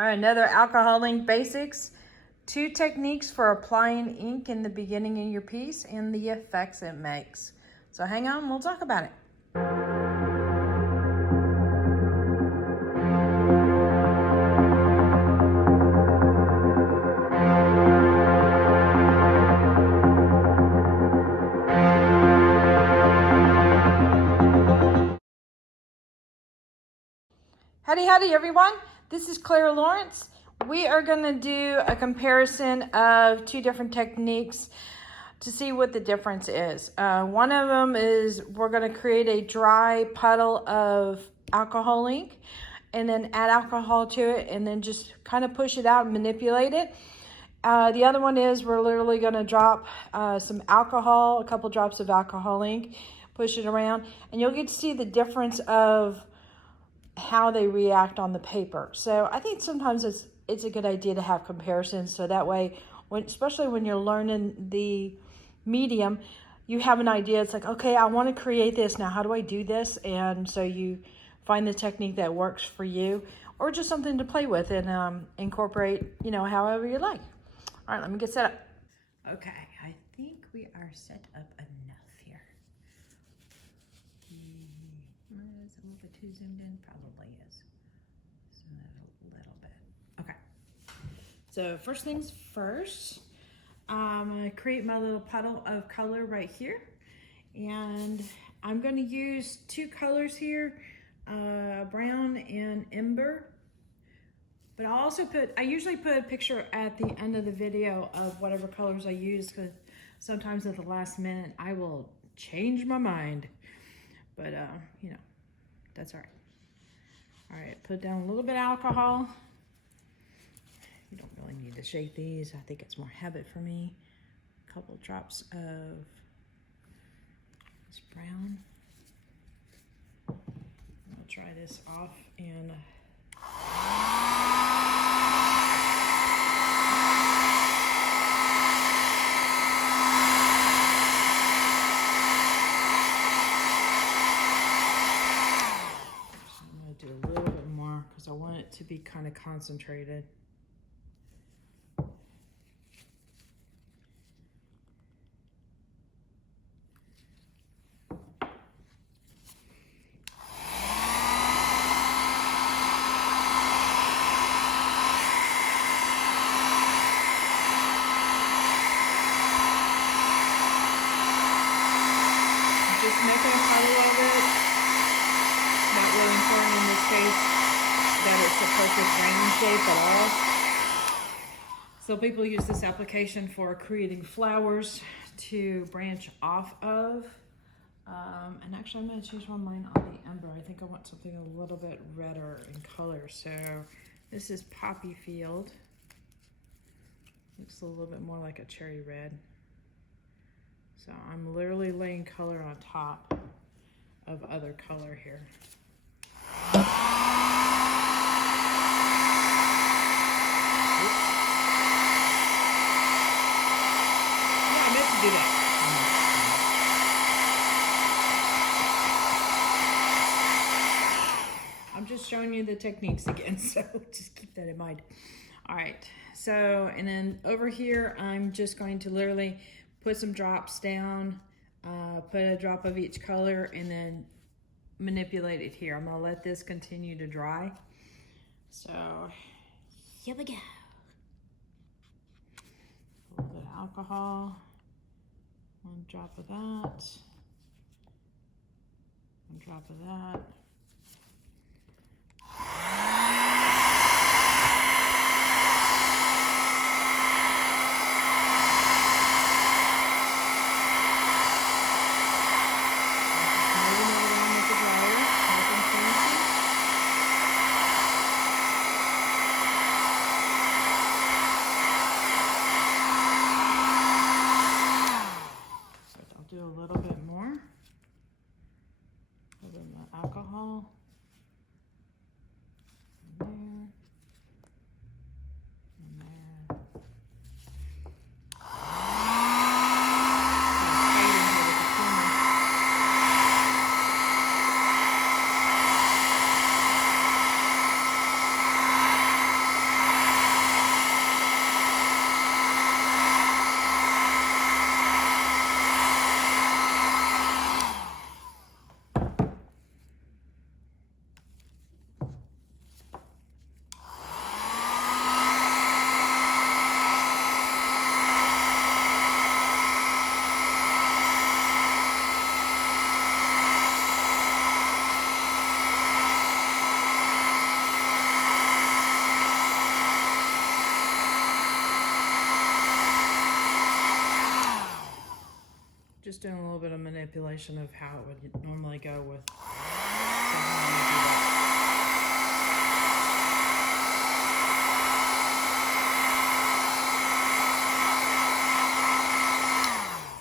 All right, another alcohol ink basics. 2 techniques for applying ink in the beginning of your piece and the effects it makes. So hang on, we'll talk about it. Howdy, howdy, everyone. This is Clara Lawrence. We are going to do a comparison of 2 different techniques to see what the difference is. One of them is we're going to create a dry puddle of alcohol ink and then add alcohol to it and then just kind of push it out and manipulate it. The other one is we're literally going to drop some alcohol, a couple drops of alcohol ink, push it around, and you'll get to see the difference of how they react on the paper. So I think sometimes it's a good idea to have comparisons, so that way, especially when you're learning the medium, you have an idea. It's like, okay, I want to create this now. How do I do this? And so you find the technique that works for you, or just something to play with and incorporate, however you like. All right, let me get set up. Okay, I think we are set up enough here. Is it a little bit too zoomed in? Probably is. Zoom it a little bit. Okay. So first things first, I'm going to create my little puddle of color right here. And I'm going to use 2 colors here, brown and ember. But I usually put a picture at the end of the video of whatever colors I use, because sometimes at the last minute I will change my mind. But, that's all right. All right, put down a little bit of alcohol. You don't really need to shake these. I think it's more habit for me. A couple drops of this brown. I'll try this off and I want it to be kind of concentrated. Just making a puddle of it. Not really important in this case that it's a perfect round shape at all. So people use this application for creating flowers to branch off of. And actually I'm going to choose one mine on the ember. I think I want something a little bit redder in color. So this is Poppy Field. Looks a little bit more like a cherry red. So I'm literally laying color on top of other color here. Do that. I'm just showing you the techniques again, so just keep that in mind. All right, so and then over here I'm just going to literally put some drops down, put a drop of each color, and then manipulate it here. I'm gonna let this continue to dry. So here we go. A little bit of alcohol. 1 drop of that, 1 drop of that. Do a little bit more. A little bit more alcohol. Just doing a little bit of manipulation of how it would normally go with.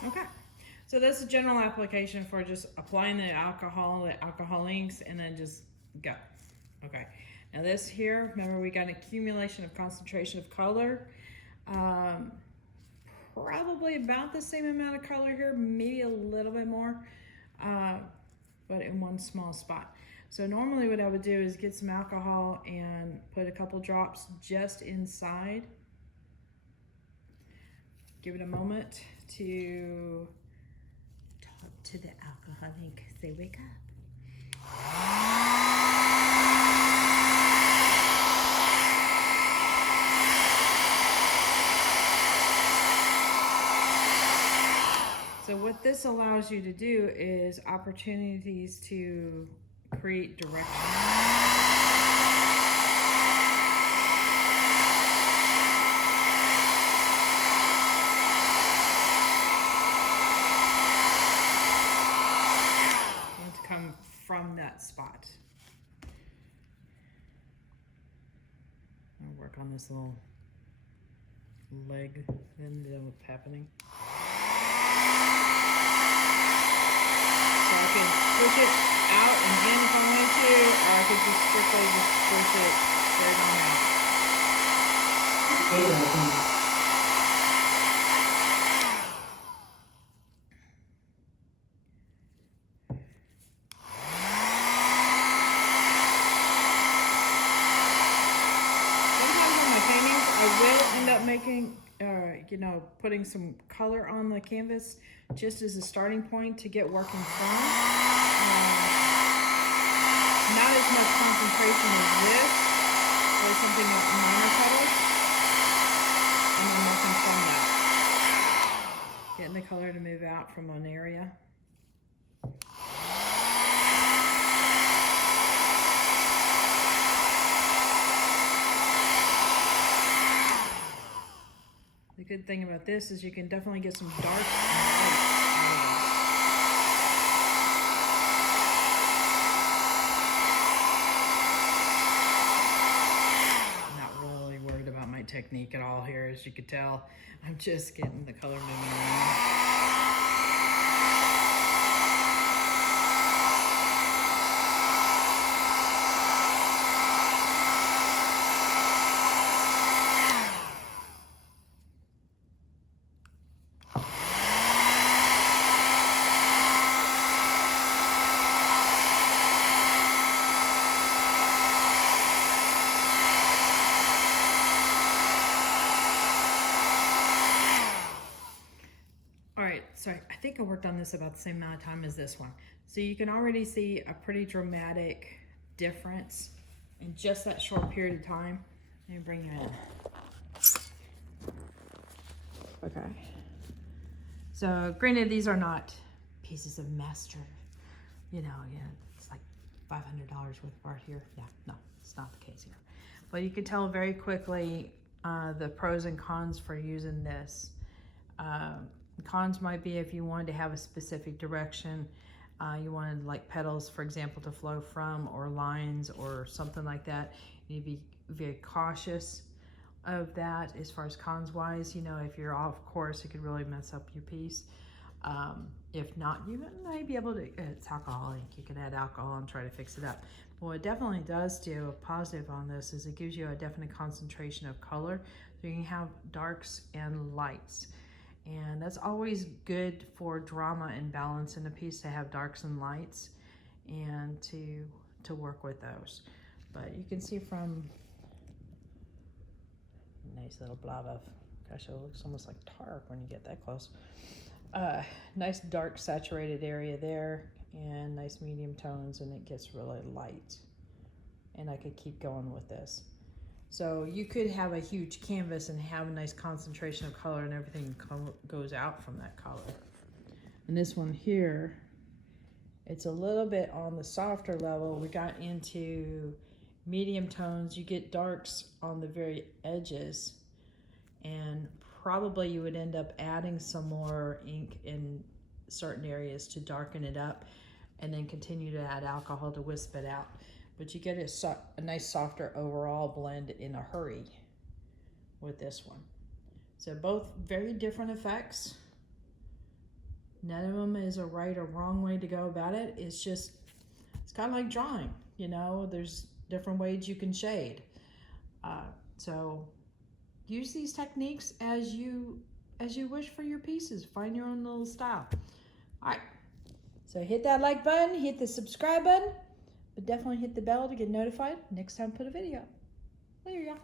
Okay, so that's a general application for just applying the alcohol inks, and then just go. Okay, now this here, remember we got an accumulation of concentration of color. Probably about the same amount of color here, maybe a little bit more, but in one small spot. So normally what I would do is get some alcohol and put a couple drops just inside. Give it a moment to talk to the alcohol ink. Say, wake up. So what this allows you to do is opportunities to create direction. And to come from that spot. I'll work on this little leg then what's happening. So I can push it out and in if I wanted to, or I could just strictly just push it straight on out. Sometimes on my paintings, I will end up making, putting some color on the canvas just as a starting point to get working from. Not as much concentration as this, or something like minor colors, and then working from that. Getting the color to move out from one area. The good thing about this is you can definitely get some dark and light. I'm not really worried about my technique at all here, as you could tell. I'm just getting the color moving around. So I think I worked on this about the same amount of time as this one. So you can already see a pretty dramatic difference in just that short period of time. Let me bring you in. Okay. So granted, these are not pieces of master, it's like $500 worth of art here. Yeah, no, it's not the case here. But you can tell very quickly the pros and cons for using this. Cons might be if you wanted to have a specific direction, you wanted like petals, for example, to flow from, or lines or something like that. You need to be very cautious of that as far as cons wise. If you're off course, it could really mess up your piece. If not, you might be able to, it's alcoholic, you can add alcohol and try to fix it up. But what it definitely does do, a positive on this, is it gives you a definite concentration of color. So you can have darks and lights. And that's always good for drama and balance in a piece, to have darks and lights and to work with those. But you can see from nice little blob of, gosh, it looks almost like tar when you get that close. Nice dark saturated area there, and nice medium tones, and it gets really light. And I could keep going with this. So you could have a huge canvas and have a nice concentration of color, and everything goes out from that color. And this one here, it's a little bit on the softer level. We got into medium tones. You get darks on the very edges, and probably you would end up adding some more ink in certain areas to darken it up, and then continue to add alcohol to wisp it out. But you get a nice softer overall blend in a hurry with this one. So both very different effects. None of them is a right or wrong way to go about it. It's just, it's kind of like drawing, you know, there's different ways you can shade. So use these techniques as you wish for your pieces. Find your own little style. All right, so hit that like button, hit the subscribe button, but definitely hit the bell to get notified next time I put a video. There you go.